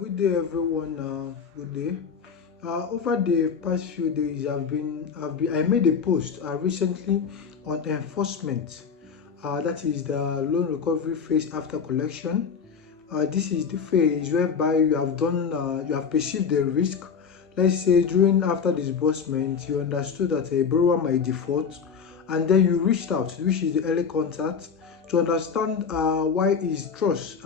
Good day, everyone. Good day. Over the past few days, I made a post recently on enforcement. That is the loan recovery phase after collection. This is the phase whereby you have perceived the risk. Let's say during after disbursement, you understood that a borrower might default, and then you reached out, which is the early contact, to understand why his trust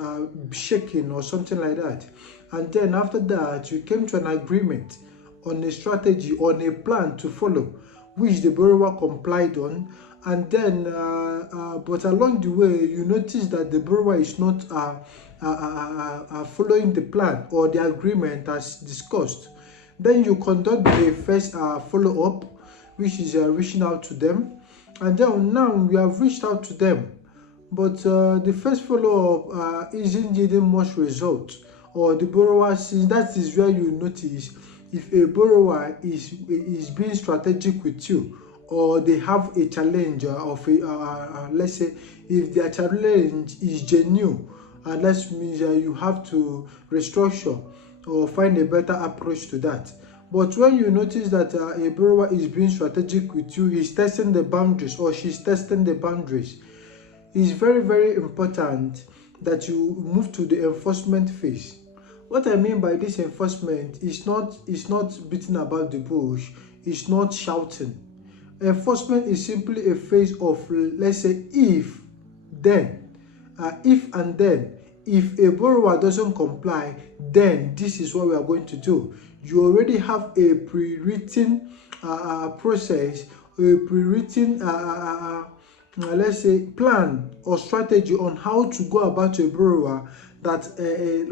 shaking or something like that. And then after that, you came to an agreement on a strategy, on a plan to follow, which the borrower complied on. And then, but along the way, you notice that the borrower is not following the plan or the agreement as discussed. Then you conduct the first follow-up, which is reaching out to them. And then now we have reached out to them, but the first follow-up isn't yielding much result, or the borrower sees. That is where you notice if a borrower is being strategic with you, or they have a challenge of a let's say if their challenge is genuine, that means you have to restructure or find a better approach to that. But when you notice that a borrower is being strategic with you, he's testing the boundaries or she's testing the boundaries, it's very, very important that you move to the enforcement phase. What I mean by this enforcement is not beating about the bush, it's not shouting. Enforcement is simply a phase of, let's say, if, then, if and then. If a borrower doesn't comply, then this is what we are going to do. You already have a pre-written process, a pre-written let's say plan or strategy on how to go about a borrower that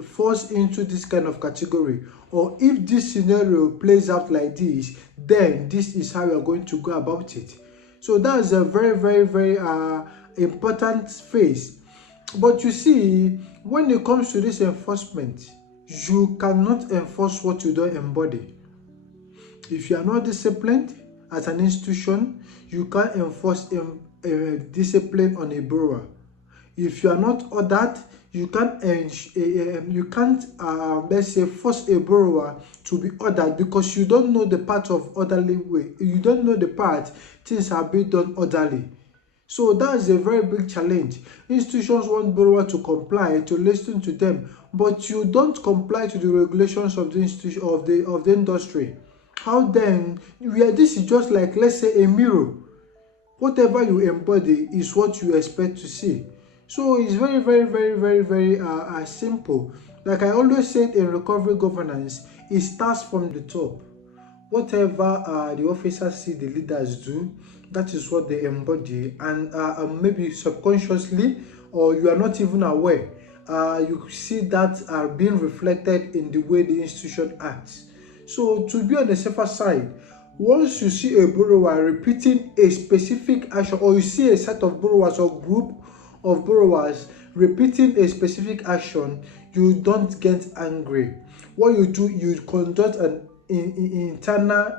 falls into this kind of category. Or if this scenario plays out like this, then this is how we are going to go about it. So that's a very, very, very important phase. But you see, when it comes to this enforcement, you cannot enforce what you don't embody. If you are not disciplined as an institution, you can't enforce discipline on a borrower. If you are not ordered, you can't let's say force a borrower to be ordered, because you don't know the part of orderly way. You don't know the part things are being done orderly. So that's a very big challenge. Institutions want borrower to comply, to listen to them, but you don't comply to the regulations of the institution of the industry. How then? This is just like, let's say, a mirror. Whatever you embody is what you expect to see. So it's very, very, very, very, very simple. Like I always said in recovery governance, it starts from the top. Whatever the officers see the leaders do, that is what they embody. And maybe subconsciously, or you are not even aware, you see that being reflected in the way the institution acts. So to be on the safer side, once you see a borrower repeating a specific action, or you see a set of borrowers or group of borrowers repeating a specific action, you don't get angry. What you do, you conduct an internal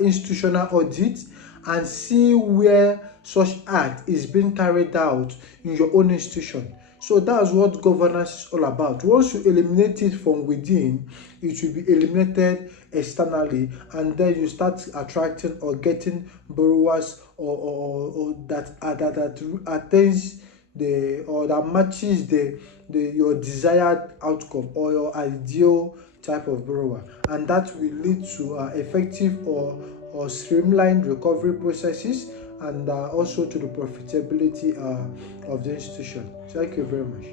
institutional audit and see where such act is being carried out in your own institution. So that's what governance is all about. Once you eliminate it from within, it will be eliminated externally, and then you start attracting or getting borrowers or that attains the, or that matches your desired outcome or your ideal type of borrower, and that will lead to effective or streamlined recovery processes, and also to the profitability of the institution. Thank you very much.